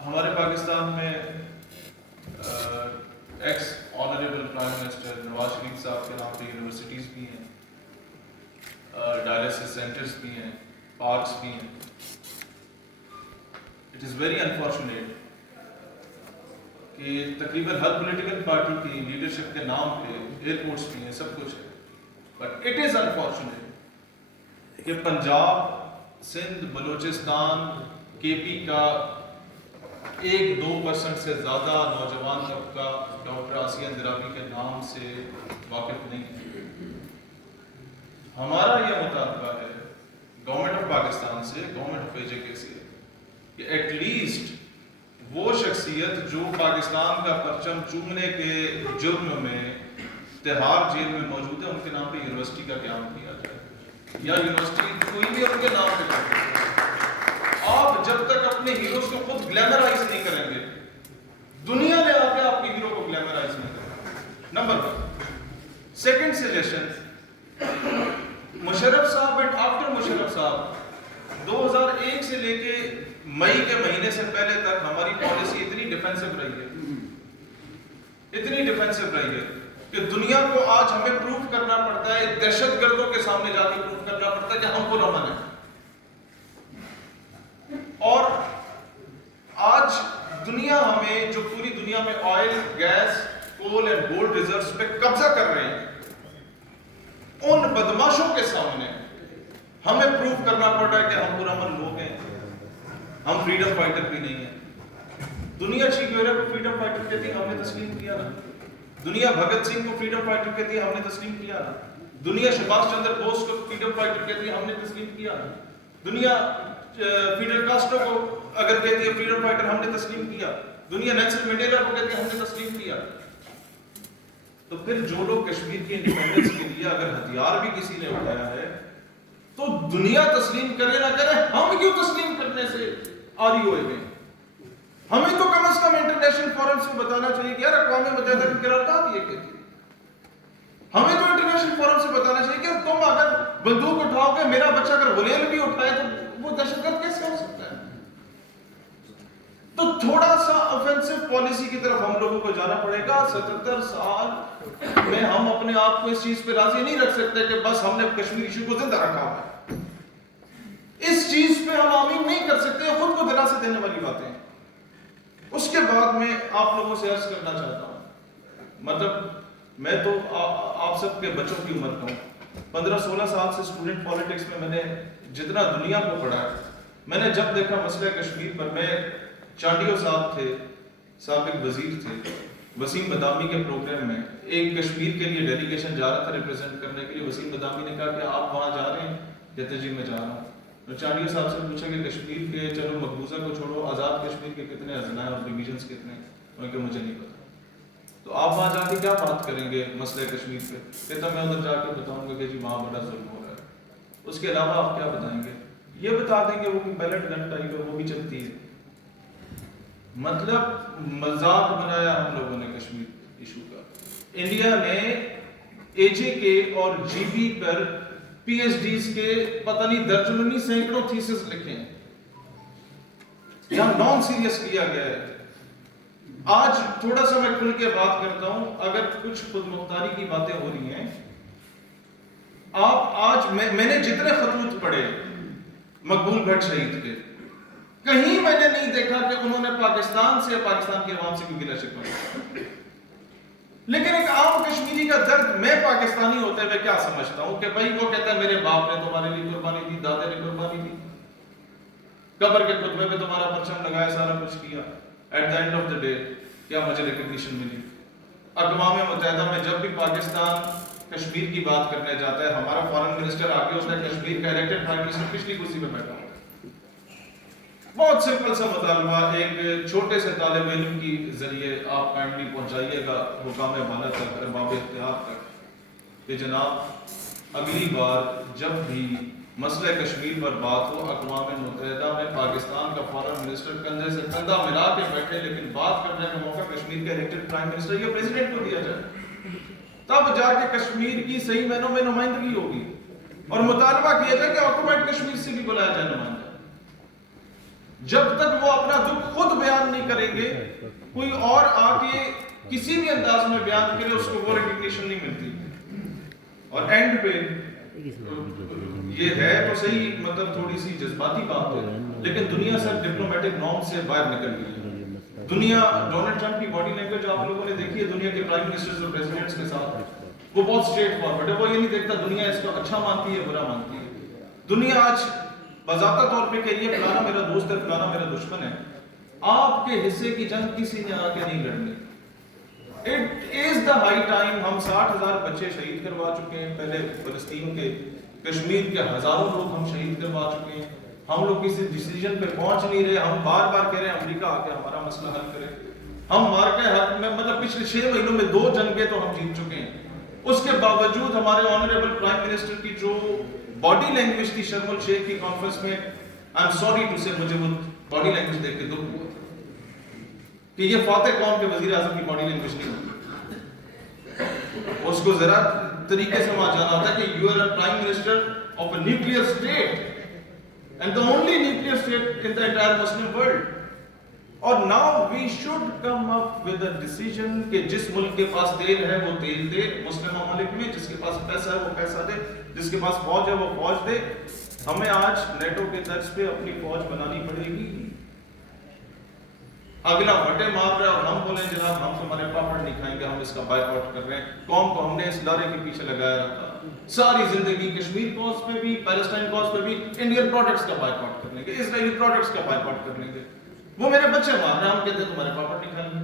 ہمارے پاکستان میں x honourable prime minister Nawaz Sharif صاحب کے نام پہ یونیورسٹیز بھی ہیں، ڈائلسس سینٹرز بھی ہیں، پارکس بھی ہیں. اٹ از ویری انفارچونیٹ کہ تقریباً ہر پولیٹیکل پارٹی کی لیڈرشپ کے نام پہ ایئرپورٹس بھی ہیں، سب کچھ ہے. بٹ اٹ از انفارچونیٹ کہ پنجاب، سندھ، بلوچستان، کے پی کا 1-2% سے زیادہ نوجوان طبقہ ڈاکٹر آسیہ اندرابی کے نام سے واقف نہیں ہے. ہمارا یہ مطالبہ ہے گورنمنٹ آف پاکستان سے، گورنمنٹ آف AJK سے، کہ ایٹ لیسٹ وہ شخصیت جو پاکستان کا پرچم چومنے کے جرم میں تہاڑ جیل میں موجود ہے، ان کے نام پہ یونیورسٹی کا قیام کیا جائے، یا یونیورسٹی کوئی بھی ان کے نام پہ کر دے. آپ جب تک اپنے ہیروز کو خود گلیمرائز نہیں کریں گے، دنیا نے آ کے آپ کے ہیرو کو گلیمرائز نہیں کریں. نمبر 1. سیکنڈ سجیشن، مشرف صاحب اینڈ آفٹر مشرف صاحب 2001 سے لے کے مئی کے مہینے سے پہلے تک ہماری پالیسی اتنی ڈیفینسو رہی ہے کہ دنیا کو آج ہمیں پروف کرنا پڑتا ہے، دہشت گردوں کے سامنے جا کے پروف کرنا پڑتا ہے کہ ہم پرامن ہیں. اور آج دنیا ہمیں، جو پوری دنیا میں oil, gas, coal and gold reserves پہ قبضہ کر رہے ہیں، ان بدماشوں کے سامنے ہمیں پروف کرنا پڑ رہا ہے کہ ہم پرامن لوگ ہیں، ہم فریڈم فائٹر بھی نہیں ہیں. دنیا چی گویرا کو فریڈم فائٹر کہتی ہے، ہم نے تسلیم کیا نا. دنیا بھگت سنگھ کو فریڈم فائٹر کہتی ہے، ہم نے تسلیم کیا نا. دنیا سبھاش چندر بوس کو فریڈم فائٹر کہتی ہے، ہم نے تسلیم کیا نا. دنیا فیڈل کاسٹرو کو اگر کہتی ہے فریڈم فائٹر، ہم نے تسلیم کیا. دنیا نیلسن منڈیلا کو کہتی ہے، ہم نے تسلیم کیا. تو پھر جو لوگ کشمیر کی انڈیپینڈنس کے لیے اگر ہتھیار بھی کسی نے اٹھایا ہے تو دنیا تسلیم کرے نہ کرے، ہم کیوں تسلیم کرنے سے آری ہوئے ہیں؟ ہمیں تو کم از کم انٹرنیشنل فورم سے بتانا چاہیے کہ یار اقوام متحدہ کی قرارداد یہ کہتی ہے. ہمیں تو انٹرنیشنل فورم سے بتانا چاہیے کہ تم اگر بندوق اٹھاؤ گے، میرا بچہ اگر غلیل بھی اٹھائے تو وہ دہشت گرد کیسے ہو سکتا ہے؟ تو تھوڑا سا آفینسو پالیسی کی طرف ہم لوگوں کو جانا پڑے گا. 77 سال میں ہم اپنے آپ کو اس چیز پہ راضی نہیں رکھ سکتے کہ بس ہم نے کشمیر ایشو کو زندہ رکھا ہے. اس چیز پہ ہم آمین نہیں کر سکتے، خود کو دلاسا دینے والی باتیں. اس کے بعد میں آپ لوگوں سے عرض کرنا چاہتا ہوں، مطلب میں تو آپ سب کے بچوں کی عمر کا ہوں. 15-16 سال سے اسٹوڈنٹ پالیٹکس میں نے جتنا دنیا کو پڑھا ہے، میں نے جب دیکھا مسئلہ کشمیر پر، میں چانڈیو صاحب تھے، سابق وزیر تھے، وسیم بدامی کے پروگرام میں ایک کشمیر کے لیے ڈیلیگیشن جا رہا تھا ریپرزینٹ کرنے کے لیے. وسیم بدامی نے کہا کہ آپ وہاں جا رہے ہیں؟ کہتے جی میں جا رہا ہوں. تو چانڈیو صاحب سے پوچھا کہ کشمیر کے، چلو مقبوضہ کو چھوڑو، آزاد کشمیر کے کتنے اضلاع اور ڈویژنز کتنے ہیں؟ انہوں نے کہا مجھے نہیں پتا. تو آپ وہاں جا کے کیا بات کریں گے مسئلہ کشمیر پہ؟ کہتا میں ادھر جا کے بتاؤں گا کہ جی وہاں بڑا ظلم ہو رہا ہے. اس کے علاوہ آپ کیا بتائیں گے؟ یہ بتا دیں گے وہ بیلٹ گن ٹائپ وہ بھی چلتی ہے. مطلب مذاق بنایا ہم لوگوں نے کشمیر ایشو کا. انڈیا نے AJK اور GB پر PhDs کے پتہ نہیں درجنوں نہیں سینکڑوں تھیسس لکھے ہیں. یہاں نان سیریس لیا گیا ہے. آج تھوڑا سا میں کھل کے بات کرتا ہوں، اگر کچھ خود مختاری کی باتیں ہو رہی ہیں، آپ آج میں نے جتنے خطوط پڑھے مقبول بھٹ شہید کے، کہیں میں نے نہیں دیکھا کہ انہوں نے پاکستان سے، پاکستان کے عوام سے کوئی گلہ شکوہ کیا. لیکن ایک عام کشمیری کا درد میں پاکستانی ہوتے ہوئے کیا سمجھتا ہوں کہ بھائی وہ کہتا ہے میرے باپ نے تمہارے لیے قربانی دی، دادے نے قربانی دی، قبر کے خطبے میں تمہارا پرچم لگایا، سارا کچھ کیا. At the end of the day کیا مجھے ریکگنیشن ملی؟ اقوام متحدہ میں جب بھی پاکستان کشمیر کی بات کرنے جاتا ہے، ہمارا فارن منسٹر آگے ہوتا ہے کشمیر کا الیکٹڈ پرائم منسٹر پچھلی کرسی پہ بیٹھا ہوتا ہے. بہت سمپل سا مطالبہ ایک چھوٹے سے طالب علم کی ذریعے آپ کائنڈلی پہنچائیے گا حکام بالا تک، ارباب اختیار تک، کہ جناب اگلی بار جب بھی مسئلہ کشمیر پر بات ہو، اقوام متحدہ میں پاکستان کا فارن منسٹر کندھے سے کندھا ملا کے بیٹھے، لیکن بات کرنے کا موقع کشمیر کے الیکٹڈ پرائم منسٹر یا پریزیڈنٹ کو دیا جائے. تب جا کے کشمیر کی صحیح معنوں میں نمائندگی ہوگی. اور مطالبہ کیا جائے کہ آکوپائڈ کشمیر سے بھی بلایا جائے نمائندہ. جب تک وہ اپنا دکھ خود بیان نہیں کریں گے، کوئی اور آ کے کسی بھی انداز میں بیان کرے، اس کو وہ ریکگنیشن نہیں ملتی۔ اور اینڈ پہ یہ ہے تو صحیح، مطلب تھوڑی سی جذباتی بات ہے، لیکن دنیا سب ڈپلومیٹک نارم سے باہر نکل گئی ہے۔ دنیا ڈونلڈ ٹرمپ کی باڈی لینگویج آپ لوگوں نے دیکھی ہے دنیا کے پرائم منسٹرز اور پریزیڈنٹس کے ساتھ، وہ بہت اسٹریٹ فارورڈ ہے، وہ یہ نہیں دیکھتا دنیا اس کو اچھا مانتی ہے برا مانتی ہے۔ دنیا آج باضابطہ طور پہ کہ یہ فلانا میرا دوست ہے، فلانا میرا دشمن ہے، آپ کے حصے کی جنگ کسی نے آ کے نہیں لڑنی۔ It is the high time, ہم 60,000 بچے شہید کروا چکے ہیں پہلے فلسطین کے، کشمیر کے ہزاروں لوگ ہم شہید کروا چکے ہیں، ہم لوگ کسی ڈیسیجن پہ پہنچ نہیں رہے، ہم بار بار کہہ رہے ہیں امریکہ آ کے ہمارا مسئلہ حل کرے، ہم مار کے حق میں مطلب پچھلے 6 مہینوں میں 2 جنگیں تو ہم جیت چکے ہیں، اس کے باوجود ہمارے آنریبل پرائم منسٹر کی جو باڈی لینگویج تھی شرم الشیخ کی کانفرنس میں، آئی ایم سوری ٹو سے مجھے وہ باڈی لینگویج دیکھ کے دکھ ہوا کہ یہ فاتح قوم کے وزیر اعظم کی باڈی لینگویج نہیں ہوتی، اس کو ذرا طریقے سے وہاں جانا ہوتا ہے کہ you are a prime minister of a nuclear state and the only nuclear state in the entire Muslim world, اور now we should come up with a decision کہ جس ملک کے پاس تیل ہے وہ تیل دے مسلم ممالک میں، جس کے پاس پیسہ ہے وہ پیسہ دے، جس کے پاس فوج ہے وہ فوج دے۔ ہمیں آج نیٹو کے طرز پہ اپنی فوج بنانی پڑے گی۔ اگلا بٹے مار رہا ہے اور ہم بولیں جناب ہم تمہارے پاپڑ نہیں کھائیں گے، ہم اس کا بائیک آؤٹ کر رہے ہیں، قوم کو ہم نے اس لارے کے پیچھے لگایا رکھا، ساری زندگی کشمیر کاز پہ بھی، پیلسٹائن کاز پہ بھی انڈین پروڈکٹس کا بائیک آؤٹ کر لیں گے، اسرائیلی پروڈکٹس کا بائیک آؤٹ کر لیں گے، وہ میرے بچے مار رہے ہیں، ہم کہتے ہیں تمہارے پاپڑ نہیں کھائیں گے۔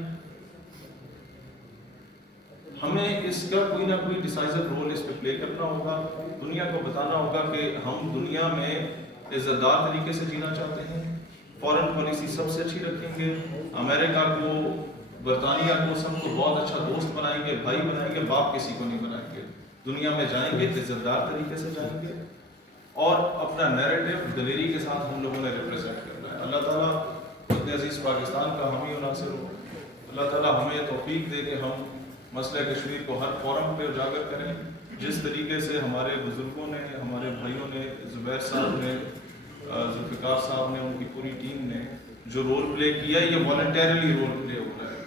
ہمیں اس کا کوئی نہ کوئی ڈیسائزر رول اس پہ پلے کرنا ہوگا، دنیا کو بتانا ہوگا کہ ہم دنیا میں عزت دار طریقے سے جینا چاہتے ہیں، فورن پالیسی سب سے اچھی رکھیں گے، امریکہ کو برطانیہ کو سب کو بہت اچھا دوست بنائیں گے، بھائی بنائیں گے، باپ کسی کو نہیں بنائیں گے، دنیا میں جائیں گے عزت دار طریقے سے جائیں گے، اور اپنا نیریٹو دلیری کے ساتھ ہم لوگوں نے ریپرزینٹ کرنا ہے۔ اللہ تعالیٰ وطن عزیز پاکستان کا حامی و ناصر ہو، اللہ تعالیٰ ہمیں توفیق دے کہ ہم مسئلہ کشمیر کو ہر فورم پہ اجاگر کریں، جس طریقے سے ہمارے بزرگوں نے، ہمارے بھائیوں نے، زبیر صاحب نے، ذوالفقار صاحب نے، ان کی پوری ٹیم نے جو رول پلے کیا، یہ والنٹیرلی رول پلے ہو رہا ہے۔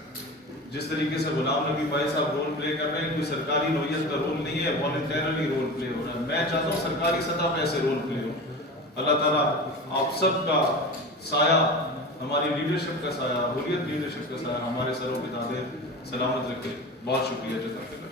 جس طریقے سے غلام نبی بھائی صاحب رول پلے کر رہے ہیں، کوئی سرکاری نوعیت کا رول نہیں ہے، والنٹیرلی رول پلے ہو رہا ہے۔ میں چاہتا ہوں سرکاری سطح پہ ایسے رول پلے ہو۔ اللہ تعالیٰ آپ سب کا سایہ، ہماری لیڈرشپ کا سایہ، حریت لیڈرشپ کا سایہ ہمارے سروں پہ دادے سلامت رکھے۔ بہت شکریہ جزاک اللہ۔